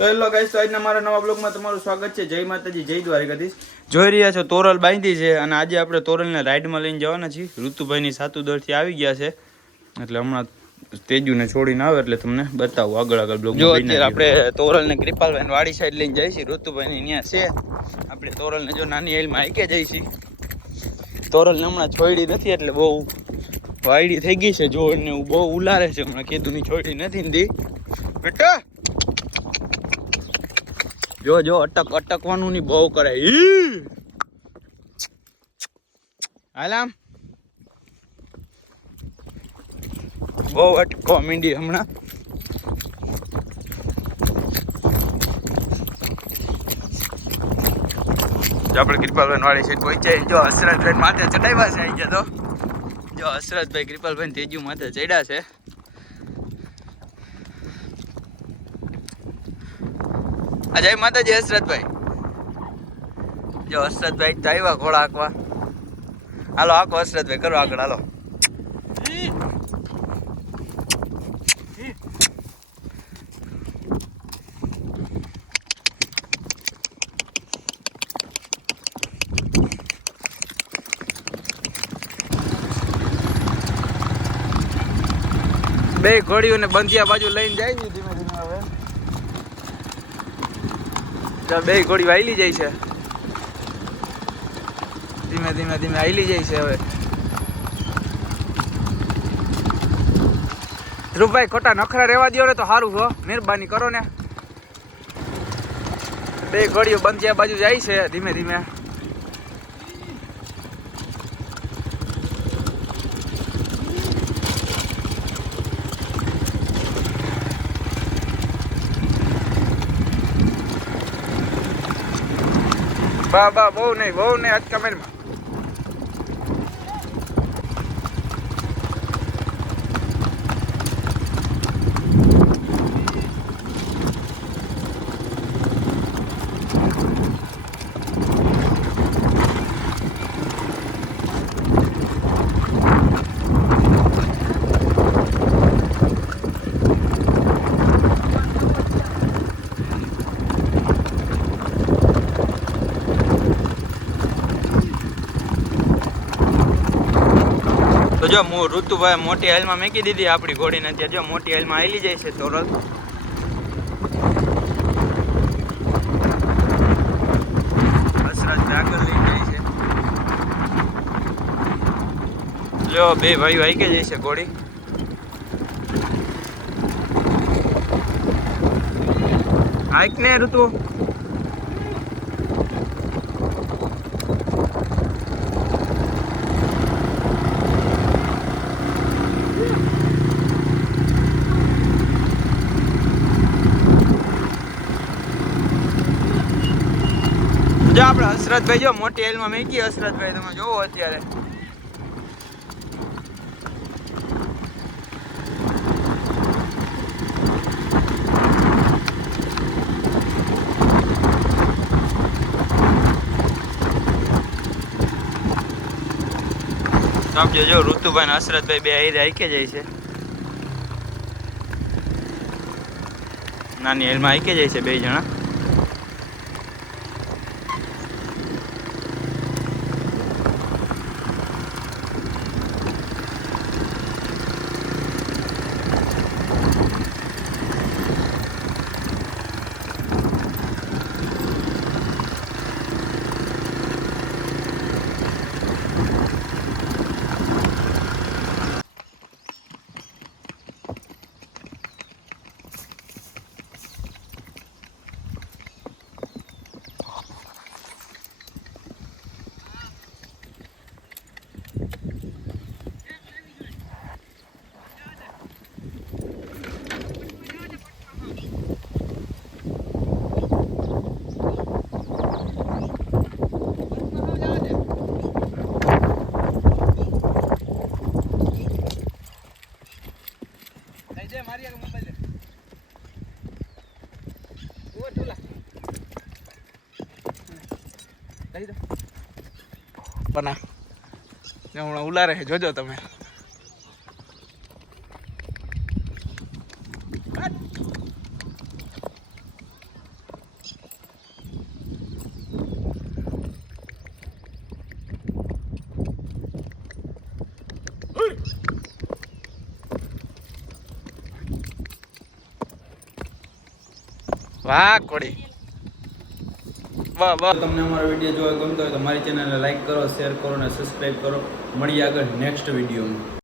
તો hello guys, તો આજના મારા નવા બ્લોગમાં તમારું સ્વાગત છે. જય માતાજી, જય દ્વારકાધીશ. જોઈ રહ્યા છો તોરલ બાંધી છે અને આજે આપણે તોરલને રાઈડમાં લઈને જવાના છીએ. ઋતુભાઈની સાતુદરથી આવી ગયા છે એટલે હમણાં તેજુને છોડીને આવે એટલે તમને બતાવું આગળ બ્લોગ. જો અત્યારે આપણે તોરલને કૃપાલભાઈ વાડી સાઈડ લઈને જઈએ છીએ. ઋતુભાઈની ત્યાં છે. આપણે તોરલને જો નાની હેલમાં આઈકે જઈએ છીએ. તોરલને હમણાં છોડી નથી એટલે બહુ વાયડી થઈ ગઈ છે. જોડને બહુ ઉલારે છે. હમણાં કીધું છોડી નથી ને બેટા જો અટકવાનું ની બહુ કરે. હાલામ બહુ અટકવા માંડી હમણાં. આપણે કૃપાલભાઈ વાળી છે પહોંચાઈ. જો હસરતભાઈ માથે ચડાવ્યા છે. આવી ગયા તો જો હસરતભાઈ કૃપાલભાઈ તેજુ માથે ચડ્યા છે. જય માતાજી હસરતભાઈ. જો હસરતભાઈ તો આવ્યા ઘોડા હાંકવા. હાલો હાંકો હસરતભાઈ, કરો આગળ હાલો. બે ઘોડીઓને બંધિયા બાજુ લઈને જાય છે ધીમે ધીમે. હવે બે ઘોડી હાલી જાય છે. ધીમે ધીમે હાલી જાય છે. હવે ધ્રુવભાઈ ખોટા નખરા રહેવા દો ને તો સારું હો, મહેરબાની કરો ને. બે ઘોડીઓ બંધિયા બાજુ જાય છે ધીમે ધીમે. બા બહુ નહીં આજ કમેરમાં. તો જો ઋતુભાઈ મોટી હાલમાં મેકી દીધી આપણી ઘોડીને. અત્યારે જો મોટી હાલમાં હાલી જાય છે તોરલ. હસરત આગળ લઈ જાય છે. જો બે ભાઈઓ હાઈકે જાય છે ઘોડી. હાઈક ને ઋતુ. જો આપણે હસરતભાઈ જો મોટી હેલમાં મેકી. હસરતભાઈ તમે જોવો અત્યારે. સમજો જો ઋતુભાઈ ને હસરતભાઈ બે હાઈકે જાય છે. નાની હેલમાં હાઈકે જાય છે બે જણા. પણ હમણાં ઉલારે છે, જોજો તમે. વાહ કોડી વાહ વાહ. તમને અમારો વિડીયો જોવા ગમતો હોય તો મારી ચેનલને લાઈક કરો, શેર કરો અને સબસ્ક્રાઈબ કરો. મળીએ આગળ નેક્સ્ટ વિડીયોમાં.